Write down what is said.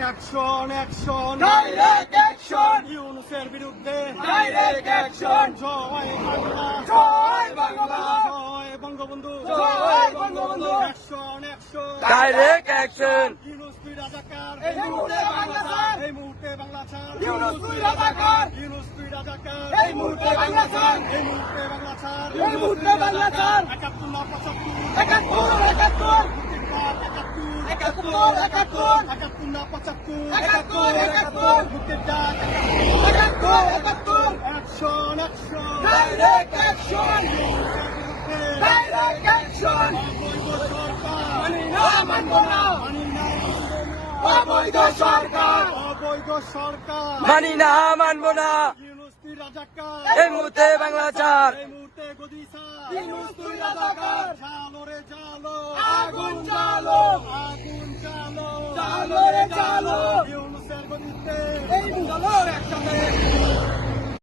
action action direct action ইউনূসের বিরুদ্ধে direct action জয় বাংলা জয় বাংলা জয় বঙ্গবন্ধু জয় Bangabandhu action action direct action Yunus তুই রাজাকার এই মুহূর্তে বাংলা ছাড় এই মুহূর্তে বাংলা ছাড় ইউনূস তুই রাজাকার ইউনূস তুই রাজাকার এই মুহূর্তে বাংলা ছাড় এই মুহূর্তে বাংলা ছাড় এই মুহূর্তে বাংলা ছাড় ৭১ না ৭৫ একাত্তর একাত্তর একাত্তর একাত্তর ৭১ না ৭৫ একাত্তর একাত্তর মুক্তির ডাক একাত্তর একাত্তর action action direct action direct action মানি না মানব না মানি না অবৈধ সরকার অবৈধ সরকার মানি না মানব না ইউনূস তুই রাজাকার এই মুহূর্তে বাংলা ছাড় এই মুহূর্তে গদি ছাড় ইউনূস তুই রাজাকার জালো রে জালো আগুন জ্বালো আগুন জালো জ্বালো রে জ্বালো ইউনূস